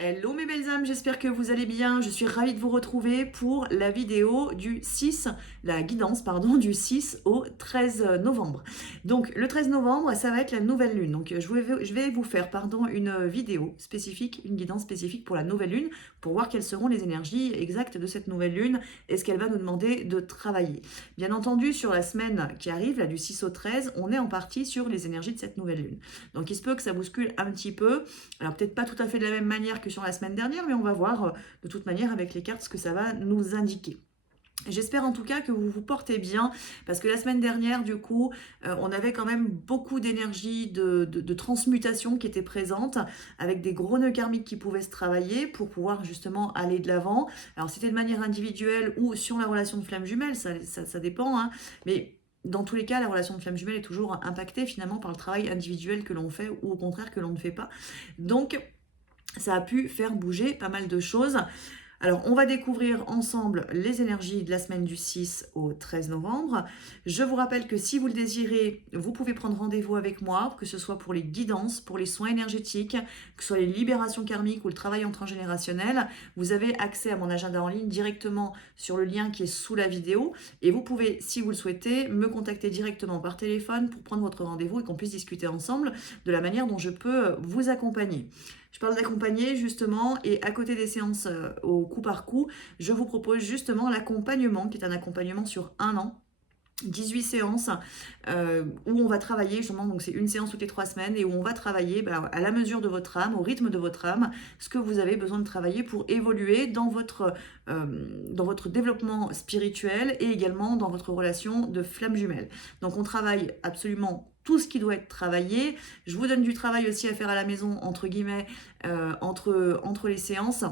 Hello mes belles âmes, j'espère que vous allez bien. Je suis ravie de vous retrouver pour la vidéo du 6, la guidance pardon, du 6 au 13 novembre. Donc le 13 novembre, ça va être la nouvelle lune. Donc je vais vous faire une vidéo spécifique, une guidance spécifique pour la nouvelle lune, pour voir quelles seront les énergies exactes de cette nouvelle lune et ce qu'elle va nous demander de travailler. Bien entendu, sur la semaine qui arrive, là du 6 au 13, on est en partie sur les énergies de cette nouvelle lune. Donc il se peut que ça bouscule un petit peu. Alors peut-être pas tout à fait de la même manière que sur la semaine dernière, mais on va voir de toute manière avec les cartes ce que ça va nous indiquer. J'espère en tout cas que vous vous portez bien, parce que la semaine dernière, du coup, on avait quand même beaucoup d'énergie de transmutation qui était présente, avec des gros nœuds karmiques qui pouvaient se travailler pour pouvoir justement aller de l'avant. Alors c'était de manière individuelle ou sur la relation de flamme jumelle, ça dépend, hein, mais dans tous les cas, la relation de flamme jumelle est toujours impactée finalement par le travail individuel que l'on fait ou au contraire que l'on ne fait pas. Donc, ça a pu faire bouger pas mal de choses. Alors, on va découvrir ensemble les énergies de la semaine du 6 au 13 novembre. Je vous rappelle que si vous le désirez, vous pouvez prendre rendez-vous avec moi, que ce soit pour les guidances, pour les soins énergétiques, que ce soit les libérations karmiques ou le travail en transgénérationnel. Vous avez accès à mon agenda en ligne directement sur le lien qui est sous la vidéo. Et vous pouvez, si vous le souhaitez, me contacter directement par téléphone pour prendre votre rendez-vous et qu'on puisse discuter ensemble de la manière dont je peux vous accompagner. Je parle d'accompagner justement, et à côté des séances au coup par coup, je vous propose justement l'accompagnement, qui est un accompagnement sur un an. 18 séances où on va travailler justement, donc c'est une séance toutes les 3 semaines et où on va travailler à la mesure de votre âme, au rythme de votre âme, ce que vous avez besoin de travailler pour évoluer dans votre développement spirituel et également dans votre relation de flamme jumelle. Donc on travaille absolument tout ce qui doit être travaillé. Je vous donne du travail aussi à faire à la maison, entre guillemets, entre les séances.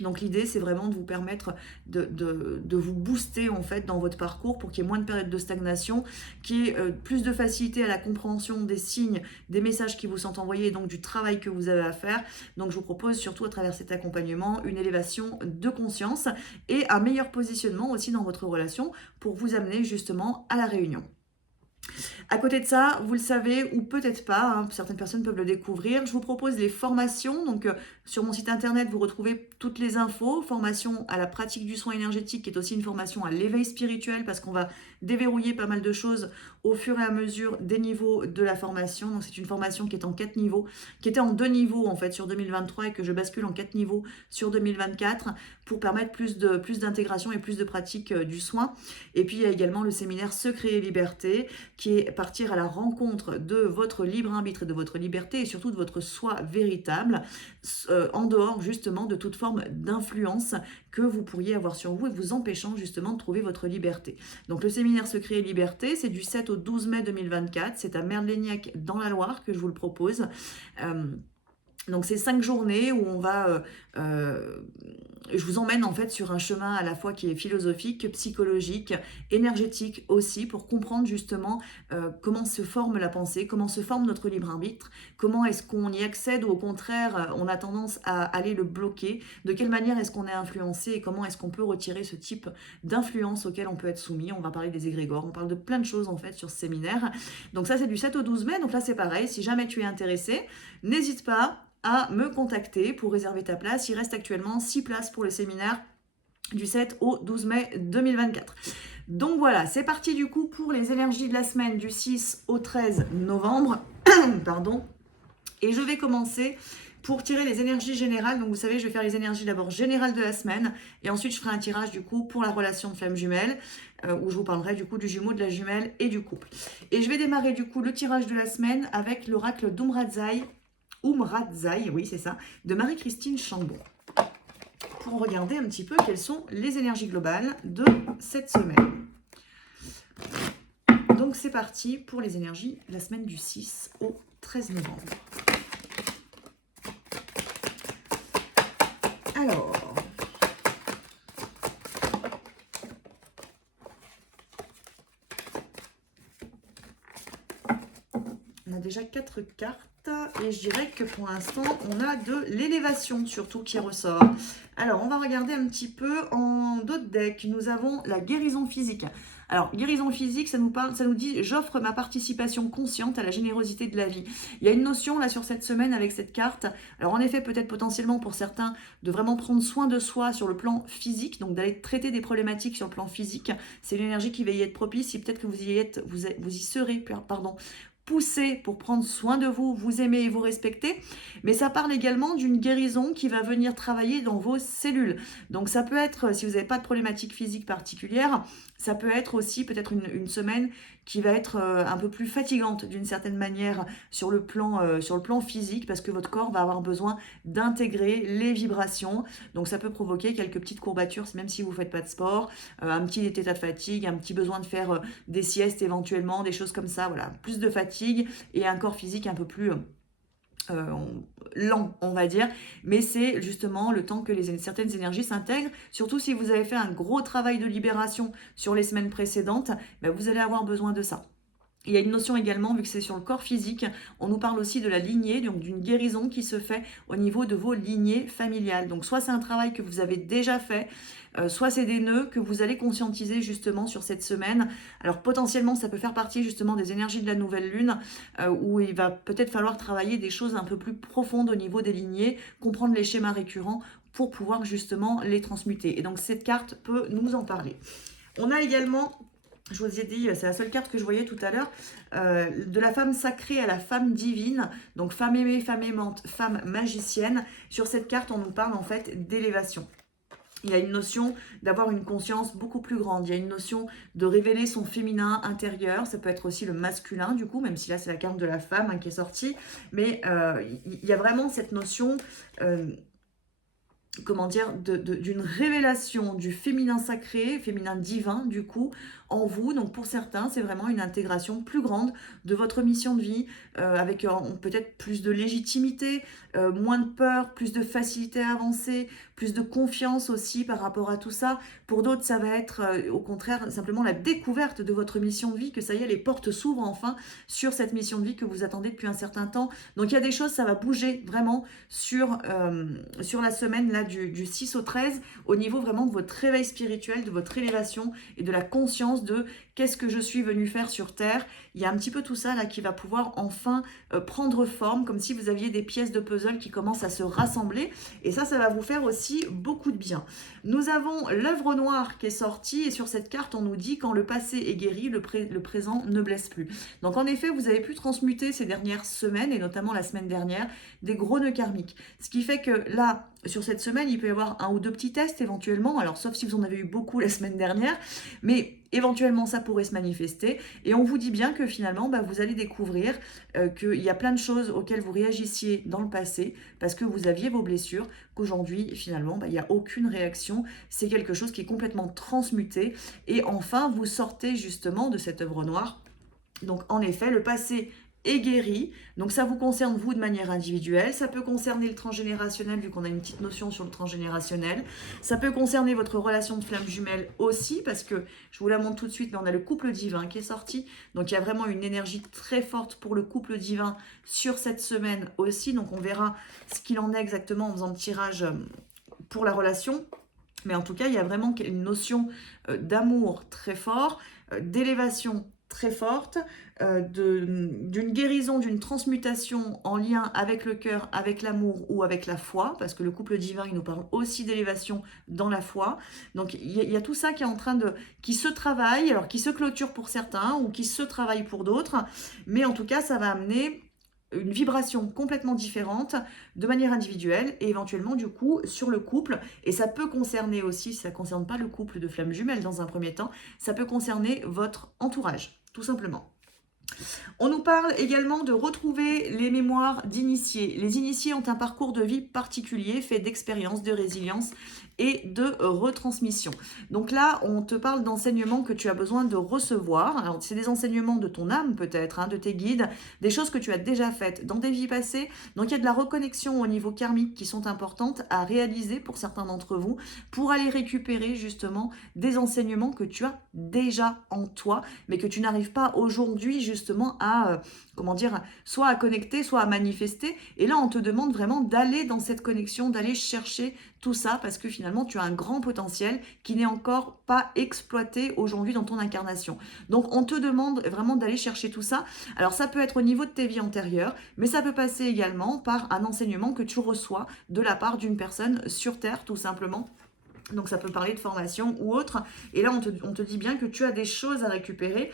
Donc l'idée, c'est vraiment de vous permettre de vous booster en fait dans votre parcours pour qu'il y ait moins de périodes de stagnation, qu'il y ait plus de facilité à la compréhension des signes, des messages qui vous sont envoyés et donc du travail que vous avez à faire. Donc je vous propose surtout à travers cet accompagnement une élévation de conscience et un meilleur positionnement aussi dans votre relation pour vous amener justement à la réunion. À côté de ça, vous le savez ou peut-être pas, hein, certaines personnes peuvent le découvrir, je vous propose les formations. Donc sur mon site internet, vous retrouvez toutes les infos. Formation à la pratique du soin énergétique, qui est aussi une formation à l'éveil spirituel, parce qu'on va déverrouiller pas mal de choses au fur et à mesure des niveaux de la formation. Donc c'est une formation qui est en 4 niveaux, qui était en 2 niveaux en fait sur 2023 et que je bascule en 4 niveaux sur 2024 pour permettre plus d'intégration et plus de pratique du soin. Et puis il y a également le séminaire Secret et Liberté, qui est partir à la rencontre de votre libre arbitre et de votre liberté et surtout de votre soi véritable, en dehors justement de toute forme d'influence que vous pourriez avoir sur vous et vous empêchant justement de trouver votre liberté. Donc le séminaire Secret et Liberté, c'est du 7 au 12 mai 2024, c'est à Merle-Léniac dans la Loire que je vous le propose. Donc c'est 5 journées où je vous emmène en fait sur un chemin à la fois qui est philosophique, psychologique, énergétique aussi, pour comprendre justement comment se forme la pensée, comment se forme notre libre arbitre, comment est-ce qu'on y accède ou au contraire on a tendance à aller le bloquer, de quelle manière est-ce qu'on est influencé et comment est-ce qu'on peut retirer ce type d'influence auquel on peut être soumis. On va parler des égrégores, on parle de plein de choses en fait sur ce séminaire. Donc ça c'est du 7 au 12 mai, donc là c'est pareil, si jamais tu es intéressé, n'hésite pas à me contacter pour réserver ta place. Il reste actuellement 6 places pour le séminaire du 7 au 12 mai 2024. Donc voilà, c'est parti du coup pour les énergies de la semaine du 6 au 13 novembre. Pardon. Et je vais commencer pour tirer les énergies générales. Donc vous savez, je vais faire les énergies d'abord générales de la semaine et ensuite je ferai un tirage du coup pour la relation de flamme jumelle où je vous parlerai du coup du jumeau, de la jumelle et du couple. Et je vais démarrer du coup le tirage de la semaine avec l'oracle d'Umratzai, oui c'est ça, de Marie-Christine Chambon, pour regarder un petit peu quelles sont les énergies globales de cette semaine. Donc c'est parti pour les énergies de la semaine du 6 au 13 novembre. Alors, on a déjà 4 cartes. Et je dirais que pour l'instant, on a de l'élévation surtout qui ressort. Alors, on va regarder un petit peu en d'autres decks. Nous avons la guérison physique. Alors, guérison physique, ça nous parle, ça nous dit j'offre ma participation consciente à la générosité de la vie. Il y a une notion là sur cette semaine avec cette carte. Alors en effet, peut-être potentiellement pour certains de vraiment prendre soin de soi sur le plan physique, donc d'aller traiter des problématiques sur le plan physique. C'est l'énergie qui va y être propice. Si peut-être que vous y serez, pardon, poussé pour prendre soin de vous, vous aimer et vous respecter, mais ça parle également d'une guérison qui va venir travailler dans vos cellules. Donc ça peut être, si vous n'avez pas de problématique physique particulière, ça peut être aussi peut-être une semaine qui va être un peu plus fatigante d'une certaine manière sur le plan physique, parce que votre corps va avoir besoin d'intégrer les vibrations. Donc ça peut provoquer quelques petites courbatures, même si vous ne faites pas de sport, un petit état de fatigue, un petit besoin de faire des siestes éventuellement, des choses comme ça, voilà, plus de fatigue et un corps physique un peu plus lent, on va dire, mais c'est justement le temps que certaines énergies s'intègrent, surtout si vous avez fait un gros travail de libération sur les semaines précédentes, vous allez avoir besoin de ça. Il y a une notion également, vu que c'est sur le corps physique, on nous parle aussi de la lignée, donc d'une guérison qui se fait au niveau de vos lignées familiales. Donc soit c'est un travail que vous avez déjà fait, soit c'est des nœuds que vous allez conscientiser justement sur cette semaine. Alors potentiellement, ça peut faire partie justement des énergies de la nouvelle lune, où il va peut-être falloir travailler des choses un peu plus profondes au niveau des lignées, comprendre les schémas récurrents pour pouvoir justement les transmuter. Et donc cette carte peut nous en parler. On a également... Je vous ai dit, c'est la seule carte que je voyais tout à l'heure, de la femme sacrée à la femme divine, donc femme aimée, femme aimante, femme magicienne. Sur cette carte, on nous parle en fait d'élévation. Il y a une notion d'avoir une conscience beaucoup plus grande. Il y a une notion de révéler son féminin intérieur. Ça peut être aussi le masculin, du coup, même si là, c'est la carte de la femme qui est sortie. Mais il y a vraiment cette notion... comment dire, d'une révélation du féminin sacré, féminin divin du coup, en vous. Donc pour certains, c'est vraiment une intégration plus grande de votre mission de vie, avec peut-être plus de légitimité, moins de peur, plus de facilité à avancer, plus de confiance aussi par rapport à tout ça. Pour d'autres, ça va être au contraire simplement la découverte de votre mission de vie, que ça y est, les portes s'ouvrent enfin sur cette mission de vie que vous attendez depuis un certain temps. Donc il y a des choses, ça va bouger vraiment sur la semaine là, du 6 au 13, au niveau vraiment de votre réveil spirituel, de votre élévation et de la conscience de qu'est-ce que je suis venu faire sur Terre. Il y a un petit peu tout ça là qui va pouvoir enfin prendre forme, comme si vous aviez des pièces de puzzle qui commencent à se rassembler. Et ça va vous faire aussi beaucoup de bien. Nous avons l'œuvre noire qui est sortie et sur cette carte, on nous dit quand le passé est guéri, le présent ne blesse plus. Donc en effet, vous avez pu transmuter ces dernières semaines et notamment la semaine dernière des gros nœuds karmiques. Ce qui fait que là, sur cette semaine, il peut y avoir un ou deux petits tests éventuellement, alors sauf si vous en avez eu beaucoup la semaine dernière, mais éventuellement ça pourrait se manifester et on vous dit bien que finalement vous allez découvrir qu'il y a plein de choses auxquelles vous réagissiez dans le passé parce que vous aviez vos blessures, qu'aujourd'hui finalement il n'y a aucune réaction, c'est quelque chose qui est complètement transmuté et enfin vous sortez justement de cette œuvre noire. Donc en effet le passé est guéri, donc ça vous concerne vous de manière individuelle, ça peut concerner le transgénérationnel vu qu'on a une petite notion sur le transgénérationnel, ça peut concerner votre relation de flamme jumelle aussi parce que je vous la montre tout de suite, mais on a le couple divin qui est sorti, donc il y a vraiment une énergie très forte pour le couple divin sur cette semaine aussi, donc on verra ce qu'il en est exactement en faisant le tirage pour la relation. Mais en tout cas, il y a vraiment une notion d'amour très fort, d'élévation très forte, d'une guérison, d'une transmutation en lien avec le cœur, avec l'amour ou avec la foi, parce que le couple divin, il nous parle aussi d'élévation dans la foi. Donc il y a tout ça qui est en train qui se travaille, alors qui se clôture pour certains ou qui se travaille pour d'autres, mais en tout cas, ça va amener une vibration complètement différente de manière individuelle et éventuellement du coup sur le couple, et ça peut concerner aussi, ça ne concerne pas le couple de flammes jumelles dans un premier temps, ça peut concerner votre entourage, tout simplement. On nous parle également de retrouver les mémoires d'initiés. Les initiés ont un parcours de vie particulier fait d'expérience, de résilience et de retransmission. Donc là, on te parle d'enseignements que tu as besoin de recevoir. Alors, c'est des enseignements de ton âme peut-être, de tes guides, des choses que tu as déjà faites dans des vies passées. Donc, il y a de la reconnexion au niveau karmique qui sont importantes à réaliser pour certains d'entre vous pour aller récupérer justement des enseignements que tu as déjà en toi, mais que tu n'arrives pas aujourd'hui justement à, comment dire, soit à connecter, soit à manifester. Et là, on te demande vraiment d'aller dans cette connexion, d'aller chercher tout ça parce que finalement, tu as un grand potentiel qui n'est encore pas exploité aujourd'hui dans ton incarnation. Donc, on te demande vraiment d'aller chercher tout ça. Alors, ça peut être au niveau de tes vies antérieures, mais ça peut passer également par un enseignement que tu reçois de la part d'une personne sur Terre, tout simplement. Donc ça peut parler de formation ou autre. Et là, on te dit bien que tu as des choses à récupérer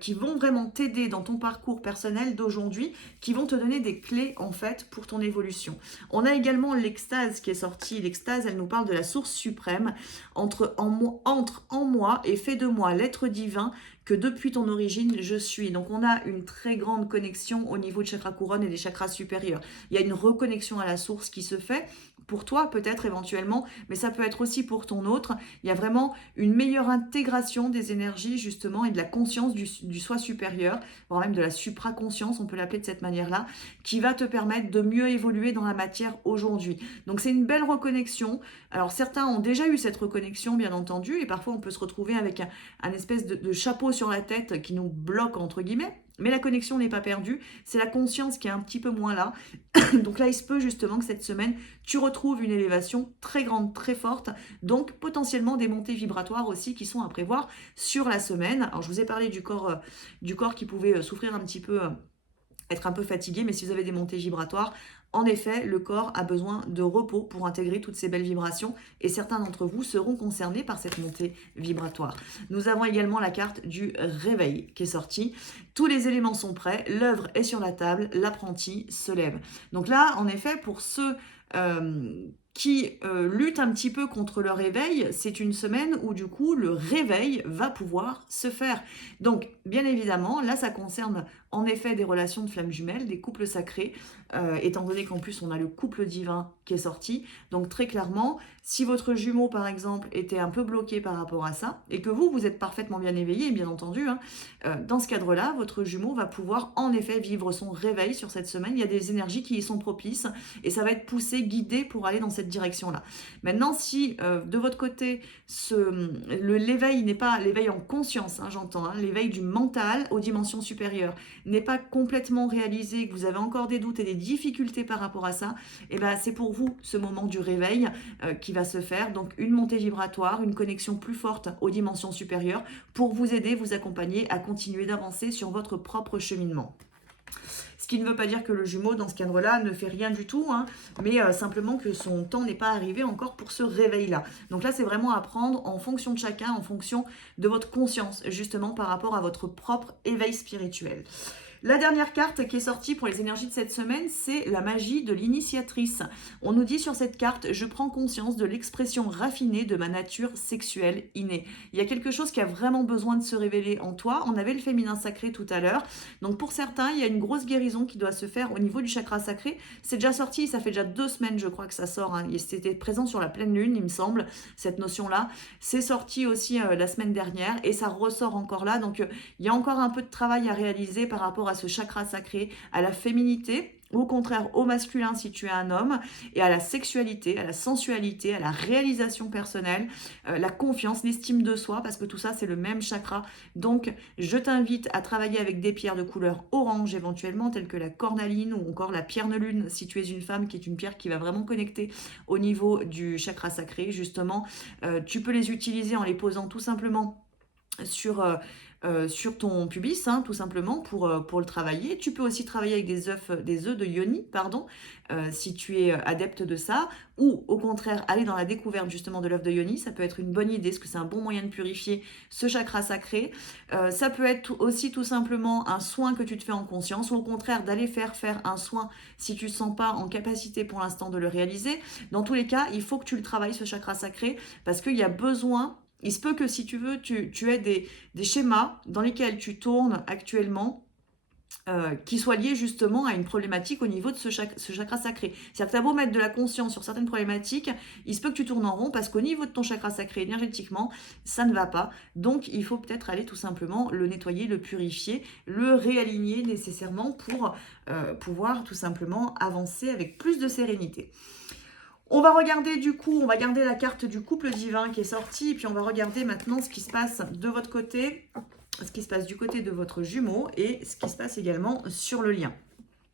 qui vont vraiment t'aider dans ton parcours personnel d'aujourd'hui, qui vont te donner des clés en fait pour ton évolution. On a également l'extase qui est sortie. L'extase, elle nous parle de la source suprême entre en moi et fait de moi l'être divin que depuis ton origine, je suis. Donc, on a une très grande connexion au niveau de chakra couronne et des chakras supérieurs. Il y a une reconnexion à la source qui se fait pour toi, peut-être éventuellement, mais ça peut être aussi pour ton autre. Il y a vraiment une meilleure intégration des énergies, justement, et de la conscience du soi supérieur, voire même de la supraconscience, on peut l'appeler de cette manière-là, qui va te permettre de mieux évoluer dans la matière aujourd'hui. Donc, c'est une belle reconnexion. Alors, certains ont déjà eu cette reconnexion, bien entendu, et parfois, on peut se retrouver avec un espèce de chapeau sur la tête qui nous bloque, entre guillemets. Mais la connexion n'est pas perdue, c'est la conscience qui est un petit peu moins là. Donc là, il se peut justement que cette semaine, tu retrouves une élévation très grande, très forte. Donc potentiellement des montées vibratoires aussi qui sont à prévoir sur la semaine. Alors je vous ai parlé du corps qui pouvait souffrir un petit peu, être un peu fatigué, mais si vous avez des montées vibratoires, en effet, le corps a besoin de repos pour intégrer toutes ces belles vibrations et certains d'entre vous seront concernés par cette montée vibratoire. Nous avons également la carte du réveil qui est sortie. Tous les éléments sont prêts, l'œuvre est sur la table, l'apprenti se lève. Donc là, en effet, pour ceux qui luttent un petit peu contre le réveil, c'est une semaine où du coup le réveil va pouvoir se faire. Donc bien évidemment, là ça concerne en effet des relations de flammes jumelles, des couples sacrés, étant donné qu'en plus on a le couple divin qui est sorti. Donc très clairement, si votre jumeau par exemple était un peu bloqué par rapport à ça, et que vous êtes parfaitement bien éveillé, bien entendu, hein, dans ce cadre-là, votre jumeau va pouvoir en effet vivre son réveil sur cette semaine. Il y a des énergies qui y sont propices, et ça va être poussé, guidé pour aller dans cette direction-là. Maintenant, si de votre côté, l'éveil n'est pas l'éveil en conscience, hein, j'entends, hein, l'éveil du mental aux dimensions supérieures n'est pas complètement réalisé, que vous avez encore des doutes et des difficultés par rapport à ça, et ben c'est pour vous ce moment du réveil qui va se faire. Donc une montée vibratoire, une connexion plus forte aux dimensions supérieures pour vous aider, vous accompagner à continuer d'avancer sur votre propre cheminement. Ce qui ne veut pas dire que le jumeau, dans ce cadre-là, ne fait rien du tout, hein, mais simplement que son temps n'est pas arrivé encore pour ce réveil-là. Donc là, c'est vraiment à prendre en fonction de chacun, en fonction de votre conscience, justement par rapport à votre propre éveil spirituel. La dernière carte qui est sortie pour les énergies de cette semaine, c'est la magie de l'initiatrice. On nous dit sur cette carte, je prends conscience de l'expression raffinée de ma nature sexuelle innée. Il y a quelque chose qui a vraiment besoin de se révéler en toi. On avait le féminin sacré tout à l'heure. Donc pour certains, il y a une grosse guérison qui doit se faire au niveau du chakra sacré. C'est déjà sorti, ça fait déjà 2 semaines, je crois que ça sort. Hein. C'était présent sur la pleine lune, il me semble, cette notion-là. C'est sorti aussi la semaine dernière et ça ressort encore là. Donc il y a encore un peu de travail à réaliser par rapport à ce chakra sacré, à la féminité, ou au contraire au masculin si tu es un homme, et à la sexualité, à la sensualité, à la réalisation personnelle, la confiance, l'estime de soi, parce que tout ça c'est le même chakra. Donc je t'invite à travailler avec des pierres de couleur orange éventuellement, telles que la cornaline ou encore la pierre lune, si tu es une femme, qui est une pierre qui va vraiment connecter au niveau du chakra sacré, justement. Tu peux les utiliser en les posant tout simplement sur ton pubis, hein, tout simplement, pour le travailler. Tu peux aussi travailler avec des œufs de yoni, pardon, si tu es adepte de ça, ou au contraire, aller dans la découverte justement de l'œuf de yoni, ça peut être une bonne idée, parce que c'est un bon moyen de purifier ce chakra sacré. Ça peut être aussi tout simplement un soin que tu te fais en conscience, ou au contraire, d'aller faire un soin si tu ne te sens pas en capacité pour l'instant de le réaliser. Dans tous les cas, il faut que tu le travailles, ce chakra sacré, parce qu'il y a besoin. Il se peut que si tu veux, tu aies des schémas dans lesquels tu tournes actuellement qui soient liés justement à une problématique au niveau de ce chakra sacré. C'est-à-dire que tu as beau mettre de la conscience sur certaines problématiques, il se peut que tu tournes en rond parce qu'au niveau de ton chakra sacré énergétiquement, ça ne va pas. Donc il faut peut-être aller tout simplement le nettoyer, le purifier, le réaligner nécessairement pour pouvoir tout simplement avancer avec plus de sérénité. On va regarder du coup, on va garder la carte du couple divin qui est sortie, et puis on va regarder maintenant ce qui se passe de votre côté ce qui se passe du côté de votre jumeau et ce qui se passe également sur le lien.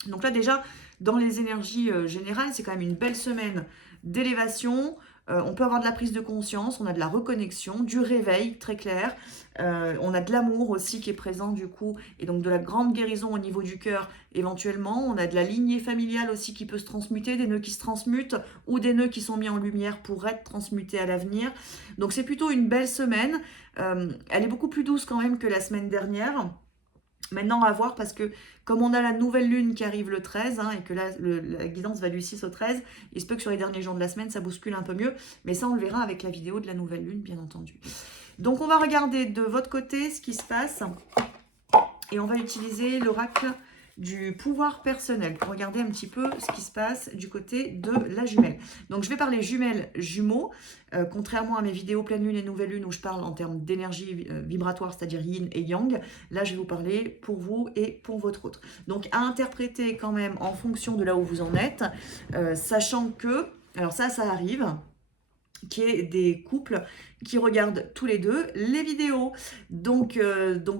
Donc là déjà, dans les énergies générales, c'est quand même une belle semaine d'élévation. On peut avoir de la prise de conscience, on a de la reconnexion, du réveil très clair. On a de l'amour aussi qui est présent du coup, et donc de la grande guérison au niveau du cœur éventuellement. On a de la lignée familiale aussi qui peut se transmuter, des nœuds qui se transmutent ou des nœuds qui sont mis en lumière pour être transmutés à l'avenir. Donc c'est plutôt une belle semaine. Elle est beaucoup plus douce quand même que la semaine dernière. Maintenant, à voir parce que comme on a la nouvelle lune qui arrive le 13 et que là, la guidance va du 6 au 13, il se peut que sur les derniers jours de la semaine, ça bouscule un peu mieux. Mais ça, on le verra avec la vidéo de la nouvelle lune, bien entendu. Donc, on va regarder de votre côté ce qui se passe. Et on va utiliser l'oracle du pouvoir personnel pour regarder un petit peu ce qui se passe du côté de la jumelle. Donc je vais parler jumelles, jumeaux, contrairement à mes vidéos pleine lune et nouvelle lune où je parle en termes d'énergie vibratoire, c'est-à-dire yin et yang. Là je vais vous parler pour vous et pour votre autre. Donc à interpréter quand même en fonction de là où vous en êtes, sachant que, alors ça arrive, qui est des couples qui regardent tous les deux les vidéos. Donc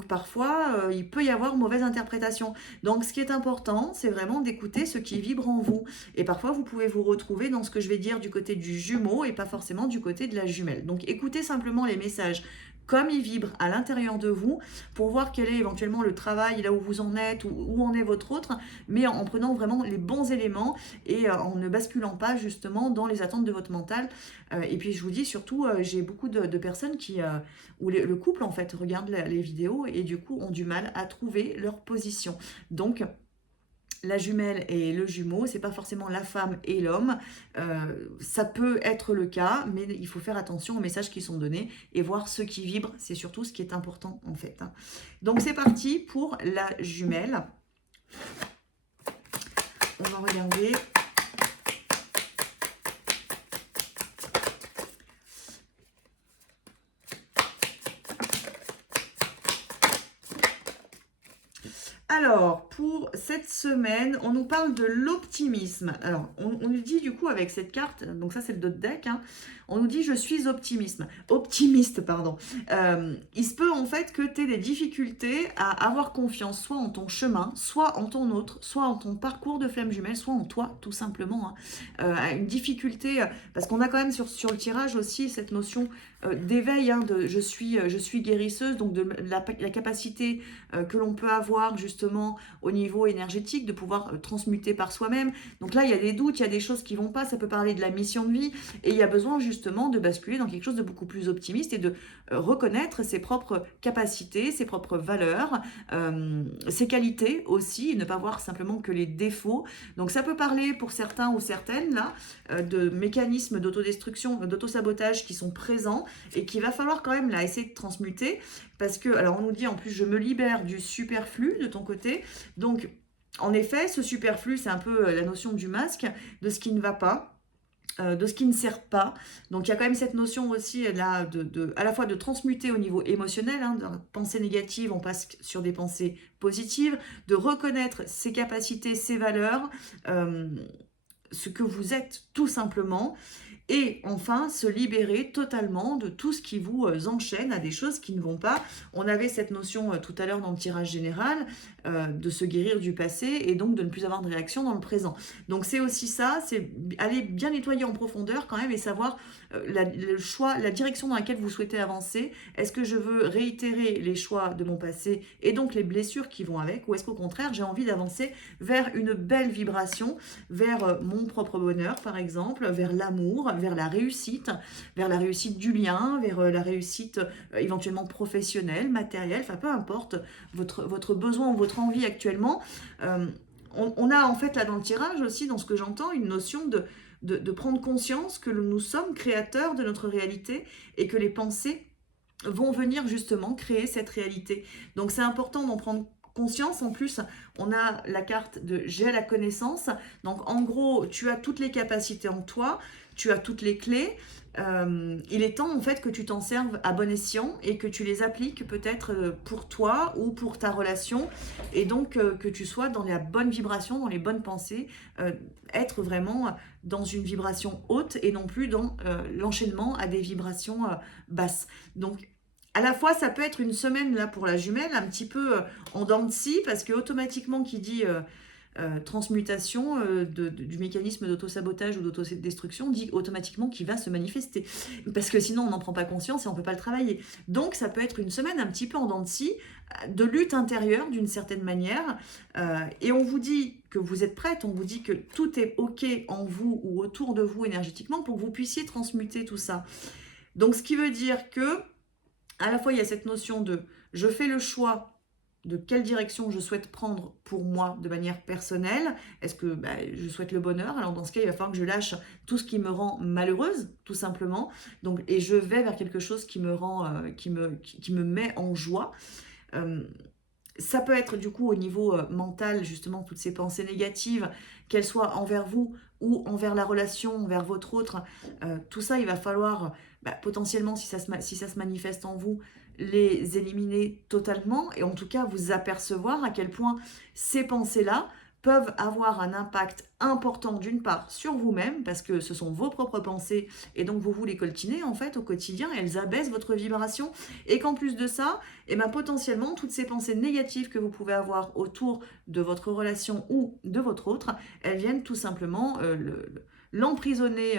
parfois, il peut y avoir mauvaise interprétation. Donc ce qui est important, c'est vraiment d'écouter ce qui vibre en vous. Et parfois, vous pouvez vous retrouver dans ce que je vais dire du côté du jumeau et pas forcément du côté de la jumelle. Donc écoutez simplement les messages comme ils vibrent à l'intérieur de vous, pour voir quel est éventuellement le travail, là où vous en êtes, où en est votre autre, mais en prenant vraiment les bons éléments et en ne basculant pas justement dans les attentes de votre mental. Et puis je vous dis surtout, j'ai beaucoup de personnes où le couple en fait regarde les vidéos et du coup ont du mal à trouver leur position. Donc la jumelle et le jumeau, c'est pas forcément la femme et l'homme. Ça peut être le cas, mais il faut faire attention aux messages qui sont donnés et voir ce qui vibre. C'est surtout ce qui est important en fait. Donc c'est parti pour la jumelle. On va regarder. Alors, pour cette semaine, on nous parle de l'optimisme. Alors, on nous dit du coup avec cette carte, donc ça c'est le dos de deck, on nous dit je suis optimiste. Il se peut en fait que tu aies des difficultés à avoir confiance, soit en ton chemin, soit en ton autre, soit en ton parcours de flamme jumelle, soit en toi tout simplement. Une difficulté, parce qu'on a quand même sur le tirage aussi cette notion d'éveil, de je suis guérisseuse, donc de la capacité que l'on peut avoir justement au niveau énergétique, de pouvoir transmuter par soi-même. Donc là, il y a des doutes, il y a des choses qui vont pas, ça peut parler de la mission de vie, et il y a besoin justement de basculer dans quelque chose de beaucoup plus optimiste et de reconnaître ses propres capacités, ses propres valeurs, ses qualités aussi, et ne pas voir simplement que les défauts. Donc ça peut parler pour certains ou certaines là de mécanismes d'autodestruction, d'autosabotage qui sont présents et qu'il va falloir quand même là essayer de transmuter, parce que, alors on nous dit en plus je me libère du superflu de ton côté, donc en effet ce superflu c'est un peu la notion du masque, de ce qui ne va pas, de ce qui ne sert pas. Donc il y a quand même cette notion aussi là à la fois de transmuter au niveau émotionnel, de pensées négatives on passe sur des pensées positives, de reconnaître ses capacités, ses valeurs, ce que vous êtes tout simplement. Et enfin, se libérer totalement de tout ce qui vous enchaîne à des choses qui ne vont pas. On avait cette notion tout à l'heure dans le tirage général, de se guérir du passé et donc de ne plus avoir de réaction dans le présent. Donc c'est aussi ça, c'est aller bien nettoyer en profondeur quand même et savoir le choix, la direction dans laquelle vous souhaitez avancer. Est-ce que je veux réitérer les choix de mon passé et donc les blessures qui vont avec, ou est-ce qu'au contraire j'ai envie d'avancer vers une belle vibration, vers mon propre bonheur par exemple, vers l'amour, vers la réussite du lien, vers la réussite éventuellement professionnelle, matérielle, enfin peu importe votre besoin ou votre envie actuellement. On a en fait là dans le tirage aussi, dans ce que j'entends, une notion de prendre conscience que nous sommes créateurs de notre réalité et que les pensées vont venir justement créer cette réalité. Donc c'est important d'en prendre conscience. En plus, on a la carte de j'ai la connaissance. Donc en gros, tu as toutes les capacités en toi, tu as toutes les clés. Il est temps en fait que tu t'en serves à bon escient et que tu les appliques peut-être pour toi ou pour ta relation, et donc que tu sois dans la bonne vibration, dans les bonnes pensées, être vraiment dans une vibration haute et non plus dans l'enchaînement à des vibrations basses. Donc À la fois, ça peut être une semaine là pour la jumelle, un petit peu en dents de scie, parce que automatiquement, qui dit transmutation du mécanisme d'auto-sabotage ou d'autodestruction, dit automatiquement qu'il va se manifester. Parce que sinon, on n'en prend pas conscience et on ne peut pas le travailler. Donc, ça peut être une semaine un petit peu en dents de scie, de lutte intérieure d'une certaine manière. Et on vous dit que vous êtes prête, on vous dit que tout est OK en vous ou autour de vous énergétiquement pour que vous puissiez transmuter tout ça. Donc, ce qui veut dire que à la fois, il y a cette notion de je fais le choix de quelle direction je souhaite prendre pour moi de manière personnelle. Est-ce que je souhaite le bonheur? Alors dans ce cas, il va falloir que je lâche tout ce qui me rend malheureuse, tout simplement. Donc, et je vais vers quelque chose qui me rend, qui me met en joie. Ça peut être du coup au niveau mental, justement, toutes ces pensées négatives, qu'elles soient envers vous ou envers la relation, envers votre autre. Tout ça, il va falloir potentiellement, si ça se manifeste en vous, les éliminer totalement et en tout cas vous apercevoir à quel point ces pensées-là peuvent avoir un impact important d'une part sur vous-même parce que ce sont vos propres pensées et donc vous les coltinez en fait au quotidien et elles abaissent votre vibration et qu'en plus de ça, potentiellement toutes ces pensées négatives que vous pouvez avoir autour de votre relation ou de votre autre, elles viennent tout simplement l'emprisonner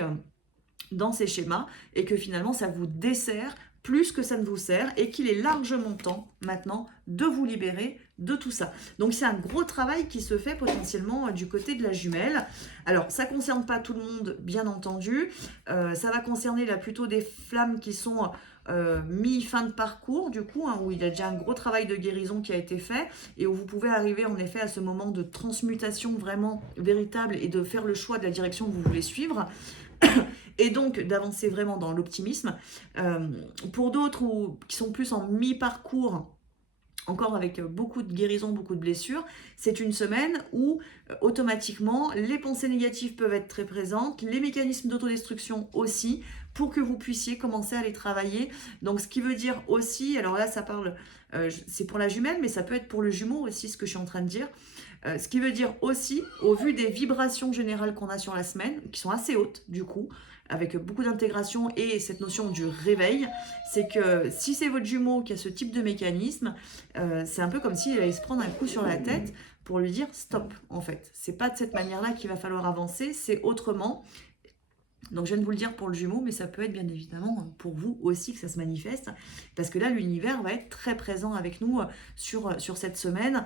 dans ces schémas et que finalement ça vous dessert plus que ça ne vous sert et qu'il est largement temps maintenant de vous libérer de tout ça. Donc c'est un gros travail qui se fait potentiellement du côté de la jumelle. Alors ça ne concerne pas tout le monde bien entendu, ça va concerner là plutôt des flammes qui sont mi-fin de parcours du coup, où il y a déjà un gros travail de guérison qui a été fait et où vous pouvez arriver en effet à ce moment de transmutation vraiment véritable et de faire le choix de la direction que vous voulez suivre. Et donc d'avancer vraiment dans l'optimisme. Pour d'autres qui sont plus en mi-parcours, encore avec beaucoup de guérison, beaucoup de blessures, c'est une semaine où automatiquement les pensées négatives peuvent être très présentes, les mécanismes d'autodestruction aussi, pour que vous puissiez commencer à les travailler. Donc ce qui veut dire aussi, alors là ça parle, c'est pour la jumelle, mais ça peut être pour le jumeau aussi, ce que je suis en train de dire. Ce qui veut dire aussi, au vu des vibrations générales qu'on a sur la semaine, qui sont assez hautes du coup, avec beaucoup d'intégration et cette notion du réveil, c'est que si c'est votre jumeau qui a ce type de mécanisme, c'est un peu comme s'il allait se prendre un coup sur la tête pour lui dire stop en fait. C'est pas de cette manière-là qu'il va falloir avancer, c'est autrement. Donc je viens de vous le dire pour le jumeau, mais ça peut être bien évidemment pour vous aussi que ça se manifeste, parce que là l'univers va être très présent avec nous sur cette semaine.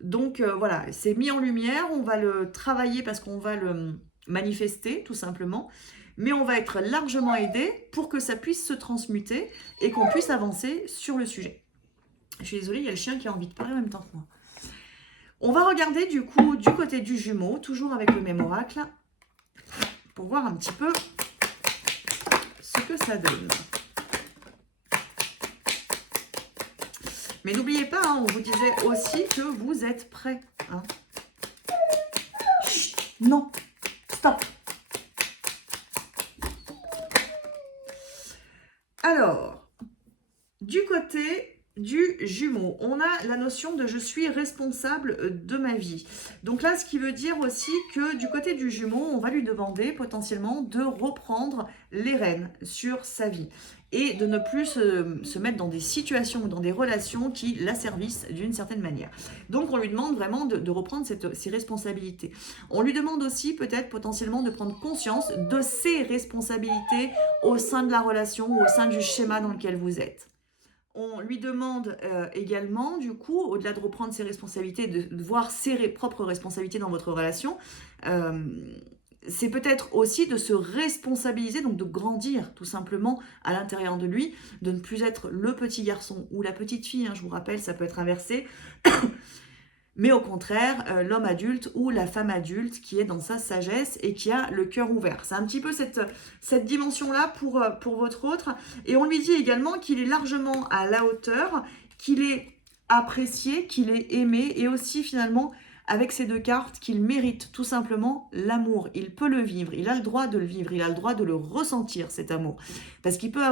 Donc voilà, c'est mis en lumière, on va le travailler parce qu'on va le manifester tout simplement, mais on va être largement aidé pour que ça puisse se transmuter et qu'on puisse avancer sur le sujet. Je suis désolée, il y a le chien qui a envie de parler en même temps que moi. On va regarder du coup du côté du jumeau, toujours avec le même oracle, pour voir un petit peu ce que ça donne. Mais n'oubliez pas, on vous disait aussi que vous êtes prêts. Chut, non, stop. Alors, du côté du jumeau, on a la notion de je suis responsable de ma vie. Donc là, ce qui veut dire aussi que du côté du jumeau, on va lui demander potentiellement de reprendre les rênes sur sa vie et de ne plus se mettre dans des situations ou dans des relations qui l'asservissent d'une certaine manière. Donc on lui demande vraiment de reprendre ses responsabilités. On lui demande aussi peut-être potentiellement de prendre conscience de ses responsabilités au sein de la relation ou au sein du schéma dans lequel vous êtes. On lui demande également, du coup, au-delà de reprendre ses responsabilités, de voir ses propres responsabilités dans votre relation, c'est peut-être aussi de se responsabiliser, donc de grandir tout simplement à l'intérieur de lui, de ne plus être le petit garçon ou la petite fille, je vous rappelle, ça peut être inversé, mais au contraire, l'homme adulte ou la femme adulte qui est dans sa sagesse et qui a le cœur ouvert. C'est un petit peu cette dimension-là pour votre autre. Et on lui dit également qu'il est largement à la hauteur, qu'il est apprécié, qu'il est aimé et aussi finalement avec ces deux cartes qu'il mérite tout simplement l'amour. Il peut le vivre, il a le droit de le vivre, il a le droit de le ressentir cet amour. Parce qu'il peut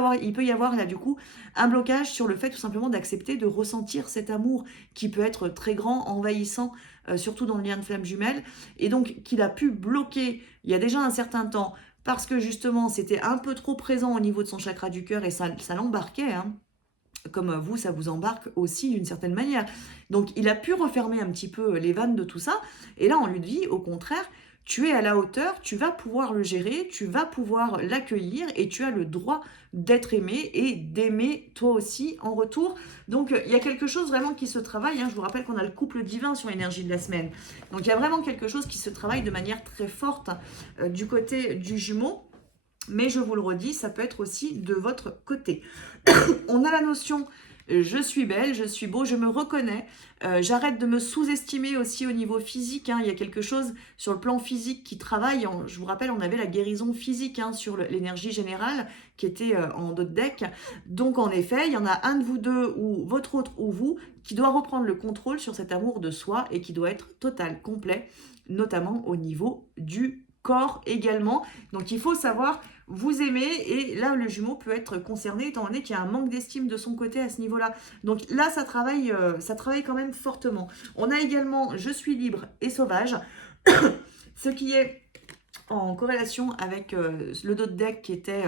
y avoir là du coup un blocage sur le fait tout simplement d'accepter de ressentir cet amour qui peut être très grand, envahissant, surtout dans le lien de flamme jumelle, et donc qu'il a pu bloquer il y a déjà un certain temps parce que justement c'était un peu trop présent au niveau de son chakra du cœur et ça l'embarquait, comme vous, ça vous embarque aussi d'une certaine manière. Donc, il a pu refermer un petit peu les vannes de tout ça. Et là, on lui dit, au contraire, tu es à la hauteur, tu vas pouvoir le gérer, tu vas pouvoir l'accueillir et tu as le droit d'être aimé et d'aimer toi aussi en retour. Donc, il y a quelque chose vraiment qui se travaille. Je vous rappelle qu'on a le couple divin sur l'énergie de la semaine. Donc, il y a vraiment quelque chose qui se travaille de manière très forte du côté du jumeau. Mais je vous le redis, ça peut être aussi de votre côté. On a la notion je suis belle, je suis beau, je me reconnais. J'arrête de me sous-estimer aussi au niveau physique. Il y a quelque chose sur le plan physique qui travaille. Je vous rappelle, on avait la guérison physique sur l'énergie générale qui était en dos de deck. Donc en effet, il y en a un de vous deux ou votre autre ou vous qui doit reprendre le contrôle sur cet amour de soi et qui doit être total, complet, notamment au niveau du corps également. Donc il faut savoir vous aimer et là le jumeau peut être concerné étant donné qu'il y a un manque d'estime de son côté à ce niveau-là. Donc là ça travaille quand même fortement. On a également je suis libre et sauvage, ce qui est en corrélation avec le dos de deck qui était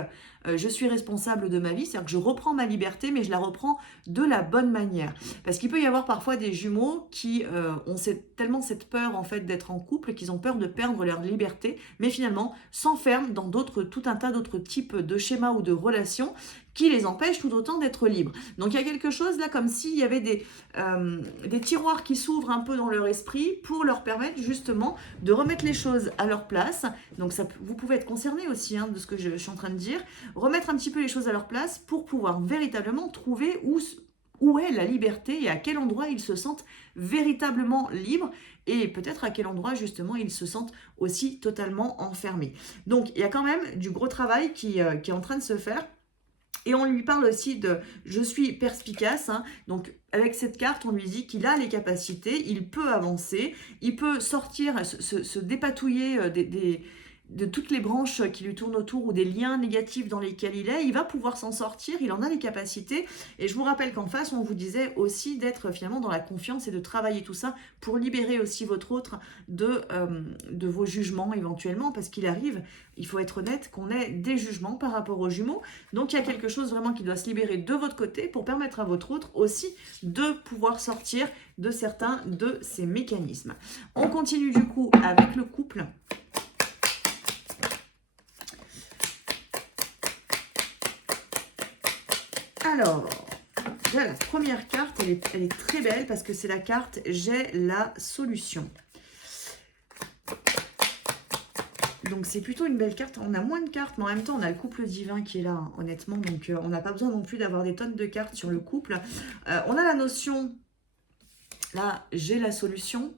je suis responsable de ma vie, c'est-à-dire que je reprends ma liberté mais je la reprends de la bonne manière. Parce qu'il peut y avoir parfois des jumeaux qui ont tellement cette peur en fait d'être en couple qu'ils ont peur de perdre leur liberté mais finalement s'enferment dans tout un tas d'autres types de schémas ou de relations qui les empêchent tout autant d'être libres. Donc il y a quelque chose là comme s'il y avait des tiroirs qui s'ouvrent un peu dans leur esprit pour leur permettre justement de remettre les choses à leur place. Donc ça, vous pouvez être concerné aussi de ce que je suis en train de dire. Remettre un petit peu les choses à leur place pour pouvoir véritablement trouver où est la liberté et à quel endroit ils se sentent véritablement libres et peut-être à quel endroit justement ils se sentent aussi totalement enfermés. Donc il y a quand même du gros travail qui est en train de se faire. Et on lui parle aussi de « je suis perspicace ». Donc, avec cette carte, on lui dit qu'il a les capacités, il peut avancer, il peut sortir, se dépatouiller de toutes les branches qui lui tournent autour ou des liens négatifs dans lesquels il va pouvoir s'en sortir, il en a les capacités. Et je vous rappelle qu'en face, on vous disait aussi d'être finalement dans la confiance et de travailler tout ça pour libérer aussi votre autre de vos jugements éventuellement, parce qu'il arrive, il faut être honnête, qu'on ait des jugements par rapport aux jumeaux. Donc il y a quelque chose vraiment qui doit se libérer de votre côté pour permettre à votre autre aussi de pouvoir sortir de certains de ces mécanismes. On continue du coup avec le couple. Alors, déjà, la première carte, elle est très belle parce que c'est la carte « J'ai la solution ». Donc, c'est plutôt une belle carte. On a moins de cartes, mais en même temps, on a le couple divin qui est là, honnêtement. Donc, on n'a pas besoin non plus d'avoir des tonnes de cartes sur le couple. On a la notion, là, « J'ai la solution ».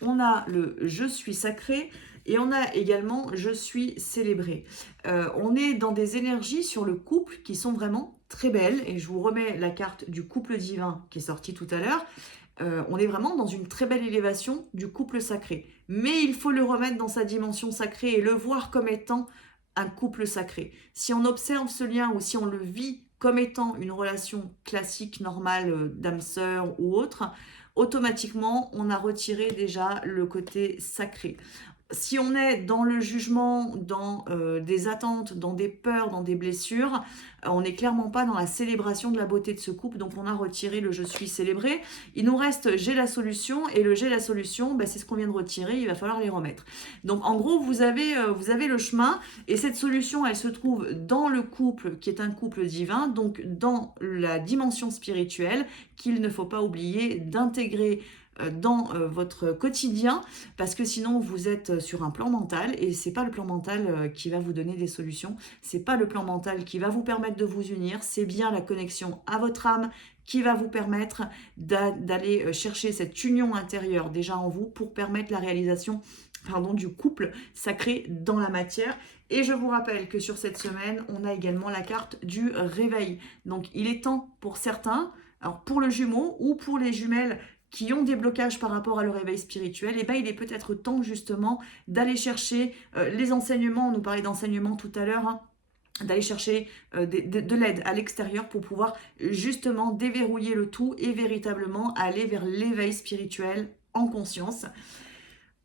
On a le « Je suis sacré ». Et on a également « Je suis célébré ». On est dans des énergies sur le couple qui sont vraiment très belles. Et je vous remets la carte du couple divin qui est sortie tout à l'heure. On est vraiment dans une très belle élévation du couple sacré. Mais il faut le remettre dans sa dimension sacrée et le voir comme étant un couple sacré. Si on observe ce lien ou si on le vit comme étant une relation classique, normale, d'âme-sœur ou autre, automatiquement, on a retiré déjà le côté sacré. Si on est dans le jugement, dans des attentes, dans des peurs, dans des blessures, on n'est clairement pas dans la célébration de la beauté de ce couple. Donc, on a retiré le « je suis célébré ». Il nous reste « j'ai la solution » et le « j'ai la solution », c'est ce qu'on vient de retirer. Il va falloir les remettre. Donc, en gros, vous avez le chemin et cette solution, elle se trouve dans le couple qui est un couple divin, donc dans la dimension spirituelle qu'il ne faut pas oublier d'intégrer dans votre quotidien, parce que sinon vous êtes sur un plan mental et c'est pas le plan mental qui va vous donner des solutions, c'est pas le plan mental qui va vous permettre de vous unir, c'est bien la connexion à votre âme qui va vous permettre d'aller chercher cette union intérieure déjà en vous pour permettre la réalisation du couple sacré dans la matière. Et je vous rappelle que sur cette semaine, on a également la carte du réveil. Donc il est temps pour certains, alors pour le jumeau ou pour les jumelles qui ont des blocages par rapport à leur réveil spirituel, et il est peut-être temps justement d'aller chercher les enseignements. On nous parlait d'enseignements tout à l'heure, d'aller chercher de l'aide à l'extérieur pour pouvoir justement déverrouiller le tout et véritablement aller vers l'éveil spirituel en conscience.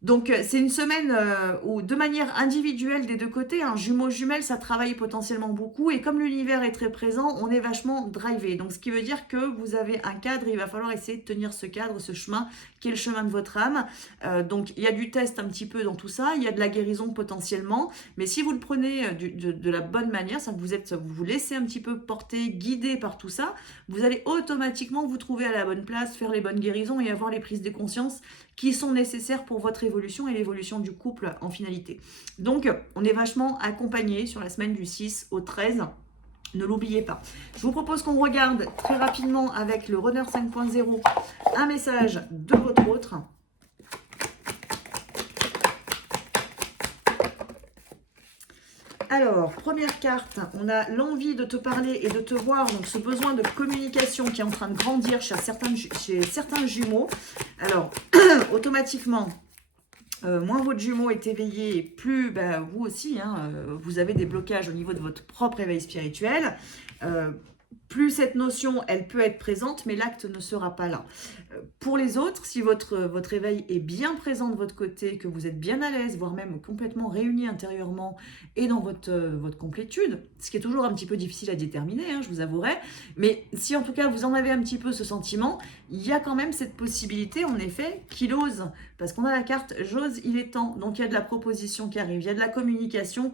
Donc, c'est une semaine où, de manière individuelle des deux côtés, un jumeau-jumelle, ça travaille potentiellement beaucoup. Et comme l'univers est très présent, on est vachement drivé. Donc, ce qui veut dire que vous avez un cadre, il va falloir essayer de tenir ce cadre, ce chemin, qui est le chemin de votre âme. Donc, il y a du test un petit peu dans tout ça. Il y a de la guérison potentiellement. Mais si vous le prenez de la bonne manière, ça, vous vous laissez un petit peu porter, guider par tout ça, vous allez automatiquement vous trouver à la bonne place, faire les bonnes guérisons et avoir les prises de conscience qui sont nécessaires pour votre évolution et l'évolution du couple en finalité. Donc, on est vachement accompagné sur la semaine du 6 au 13. Ne l'oubliez pas. Je vous propose qu'on regarde très rapidement avec le Runner 5.0 un message de votre autre. Alors, première carte, on a l'envie de te parler et de te voir, donc ce besoin de communication qui est en train de grandir chez certains jumeaux. Alors, automatiquement, moins votre jumeau est éveillé, plus vous aussi, vous avez des blocages au niveau de votre propre éveil spirituel. Plus cette notion, elle peut être présente, mais l'acte ne sera pas là. Pour les autres, si votre éveil est bien présent de votre côté, que vous êtes bien à l'aise, voire même complètement réuni intérieurement et dans votre complétude, ce qui est toujours un petit peu difficile à déterminer, je vous avouerai, mais si en tout cas vous en avez un petit peu ce sentiment, il y a quand même cette possibilité, en effet, qu'il ose, parce qu'on a la carte « j'ose, il est temps », donc il y a de la proposition qui arrive, il y a de la communication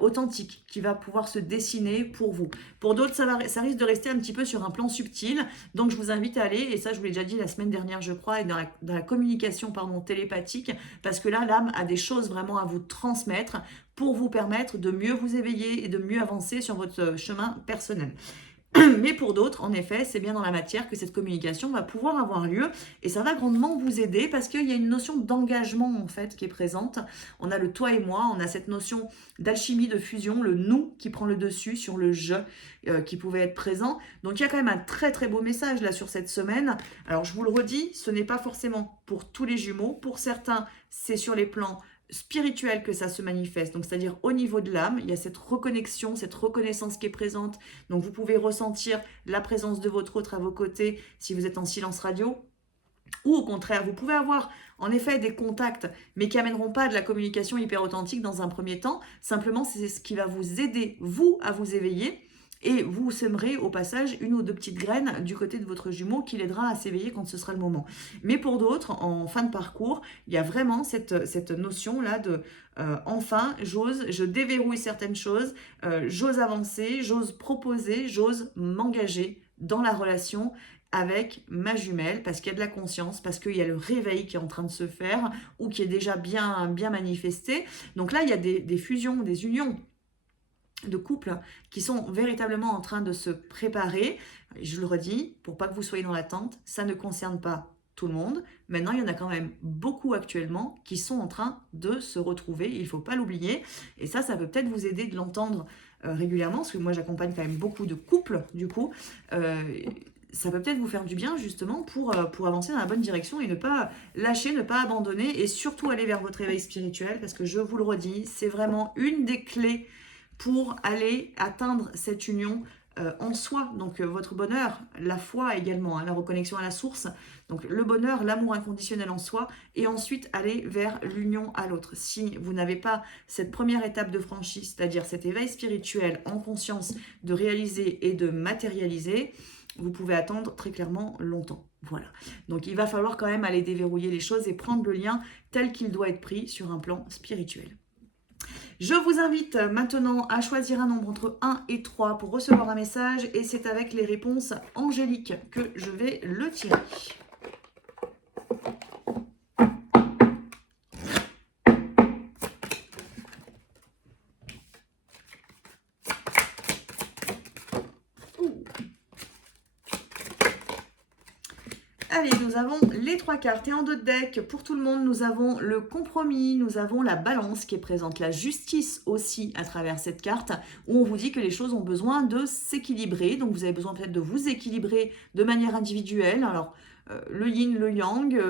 authentique qui va pouvoir se dessiner pour vous. Pour d'autres, ça risque de rester un petit peu sur un plan subtil, donc je vous invite à aller, et ça je vous l'ai déjà dit la semaine dernière je crois, et dans la communication télépathique, parce que là l'âme a des choses vraiment à vous transmettre pour vous permettre de mieux vous éveiller et de mieux avancer sur votre chemin personnel. Mais pour d'autres, en effet, c'est bien dans la matière que cette communication va pouvoir avoir lieu et ça va grandement vous aider parce qu'il y a une notion d'engagement en fait qui est présente. On a le toi et moi, on a cette notion d'alchimie, de fusion, le nous qui prend le dessus sur le je qui pouvait être présent. Donc il y a quand même un très très beau message là sur cette semaine. Alors je vous le redis, ce n'est pas forcément pour tous les jumeaux. Pour certains, c'est sur les plans spirituel que ça se manifeste, donc c'est-à-dire au niveau de l'âme, il y a cette reconnexion, cette reconnaissance qui est présente, donc vous pouvez ressentir la présence de votre autre à vos côtés si vous êtes en silence radio, ou au contraire, vous pouvez avoir en effet des contacts, mais qui n'amèneront pas de la communication hyper authentique dans un premier temps, simplement c'est ce qui va vous aider, vous, à vous éveiller, et vous sèmerez au passage une ou deux petites graines du côté de votre jumeau qui l'aidera à s'éveiller quand ce sera le moment. Mais pour d'autres, en fin de parcours, il y a vraiment cette notion-là de enfin, je déverrouille certaines choses, j'ose avancer, j'ose proposer, j'ose m'engager dans la relation avec ma jumelle, parce qu'il y a de la conscience, parce qu'il y a le réveil qui est en train de se faire, ou qui est déjà bien manifesté. Donc là, il y a des fusions, des unions de couples qui sont véritablement en train de se préparer. Je le redis, pour pas que vous soyez dans l'attente, ça ne concerne pas tout le monde. Maintenant, il y en a quand même beaucoup actuellement qui sont en train de se retrouver. Il ne faut pas l'oublier. Et ça peut peut-être vous aider de l'entendre régulièrement, parce que moi, j'accompagne quand même beaucoup de couples, du coup. Ça peut peut-être vous faire du bien, justement, pour avancer dans la bonne direction et ne pas lâcher, ne pas abandonner, et surtout aller vers votre éveil spirituel, parce que je vous le redis, c'est vraiment une des clés pour aller atteindre cette union en soi, donc votre bonheur, la foi également, la reconnexion à la source, donc le bonheur, l'amour inconditionnel en soi, et ensuite aller vers l'union à l'autre. Si vous n'avez pas cette première étape de franchise, c'est-à-dire cet éveil spirituel en conscience de réaliser et de matérialiser, vous pouvez attendre très clairement longtemps. Voilà. Donc il va falloir quand même aller déverrouiller les choses et prendre le lien tel qu'il doit être pris sur un plan spirituel. Je vous invite maintenant à choisir un nombre entre 1 et 3 pour recevoir un message et c'est avec les réponses angéliques que je vais le tirer. Allez, nous avons les 3 cartes et en 2 decks, pour tout le monde, nous avons le compromis, nous avons la balance qui est présente, la justice aussi à travers cette carte, où on vous dit que les choses ont besoin de s'équilibrer, donc vous avez besoin peut-être de vous équilibrer de manière individuelle, alors le yin, le yang,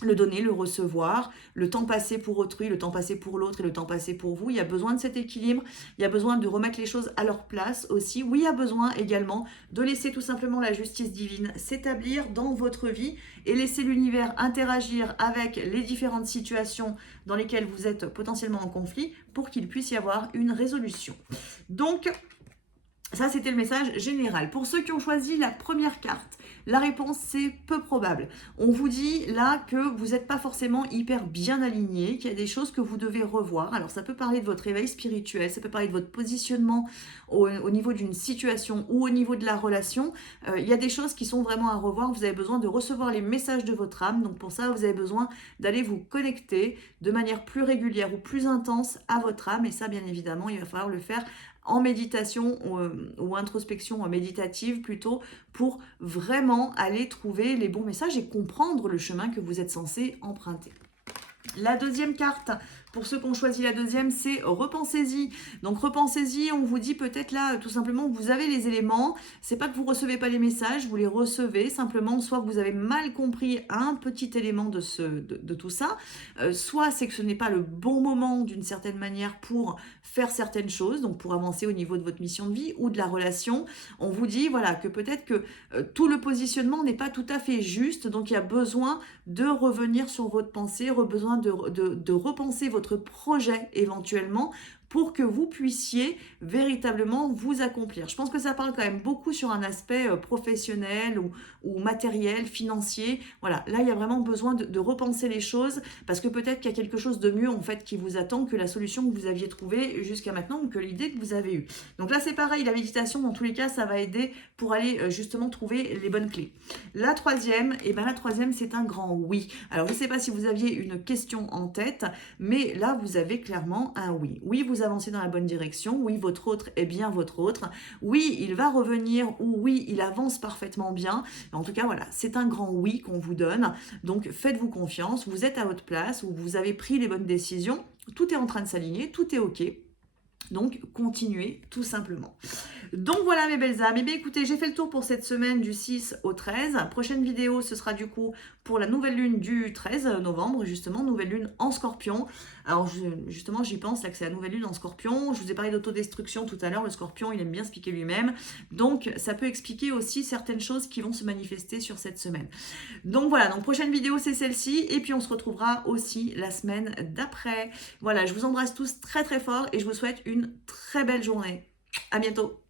le donner, le recevoir, le temps passé pour autrui, le temps passé pour l'autre et le temps passé pour vous. Il y a besoin de cet équilibre, il y a besoin de remettre les choses à leur place aussi. Oui, il y a besoin également de laisser tout simplement la justice divine s'établir dans votre vie et laisser l'univers interagir avec les différentes situations dans lesquelles vous êtes potentiellement en conflit pour qu'il puisse y avoir une résolution. Donc, ça, c'était le message général. Pour ceux qui ont choisi la première carte, la réponse, c'est peu probable. On vous dit là que vous n'êtes pas forcément hyper bien aligné, qu'il y a des choses que vous devez revoir. Alors, ça peut parler de votre éveil spirituel, ça peut parler de votre positionnement au niveau d'une situation ou au niveau de la relation. Il y a des choses qui sont vraiment à revoir. Vous avez besoin de recevoir les messages de votre âme. Donc, pour ça, vous avez besoin d'aller vous connecter de manière plus régulière ou plus intense à votre âme. Et ça, bien évidemment, il va falloir le faire en méditation ou introspection méditative plutôt, pour vraiment aller trouver les bons messages et comprendre le chemin que vous êtes censé emprunter. La deuxième carte, pour ceux qui ont choisi la deuxième, c'est repensez-y. Donc repensez-y, on vous dit peut-être là tout simplement vous avez les éléments, c'est pas que vous recevez pas les messages, vous les recevez simplement, soit vous avez mal compris un petit élément de tout ça, soit c'est que ce n'est pas le bon moment d'une certaine manière pour faire certaines choses, donc pour avancer au niveau de votre mission de vie ou de la relation. On vous dit voilà que peut-être que tout le positionnement n'est pas tout à fait juste, donc il y a besoin de revenir sur votre pensée, besoin de repenser votre projet éventuellement pour que vous puissiez véritablement vous accomplir. Je pense que ça parle quand même beaucoup sur un aspect professionnel ou matériel, financier. Voilà, là il y a vraiment besoin de repenser les choses parce que peut-être qu'il y a quelque chose de mieux en fait qui vous attend que la solution que vous aviez trouvée jusqu'à maintenant ou que l'idée que vous avez eue. Donc là c'est pareil, la méditation dans tous les cas ça va aider pour aller justement trouver les bonnes clés. La troisième, et bien la troisième c'est un grand oui. Alors je ne sais pas si vous aviez une question en tête, mais là vous avez clairement un oui. Oui, vous avancez dans la bonne direction, oui, votre autre est bien votre autre, oui, il va revenir, ou oui, il avance parfaitement bien. En tout cas, voilà, c'est un grand oui qu'on vous donne. Donc, faites-vous confiance, vous êtes à votre place, vous avez pris les bonnes décisions, tout est en train de s'aligner, tout est OK. Donc, continuez tout simplement. Donc voilà mes belles âmes, et bien écoutez, j'ai fait le tour pour cette semaine du 6 au 13. Prochaine vidéo, ce sera du coup pour la nouvelle lune du 13 novembre, justement, nouvelle lune en Scorpion. Alors justement, j'y pense, là que c'est la nouvelle lune en Scorpion. Je vous ai parlé d'autodestruction tout à l'heure, le Scorpion, il aime bien se piquer lui-même. Donc ça peut expliquer aussi certaines choses qui vont se manifester sur cette semaine. Donc voilà, donc prochaine vidéo, c'est celle-ci, et puis on se retrouvera aussi la semaine d'après. Voilà, je vous embrasse tous très très fort et je vous souhaite une très belle journée. À bientôt.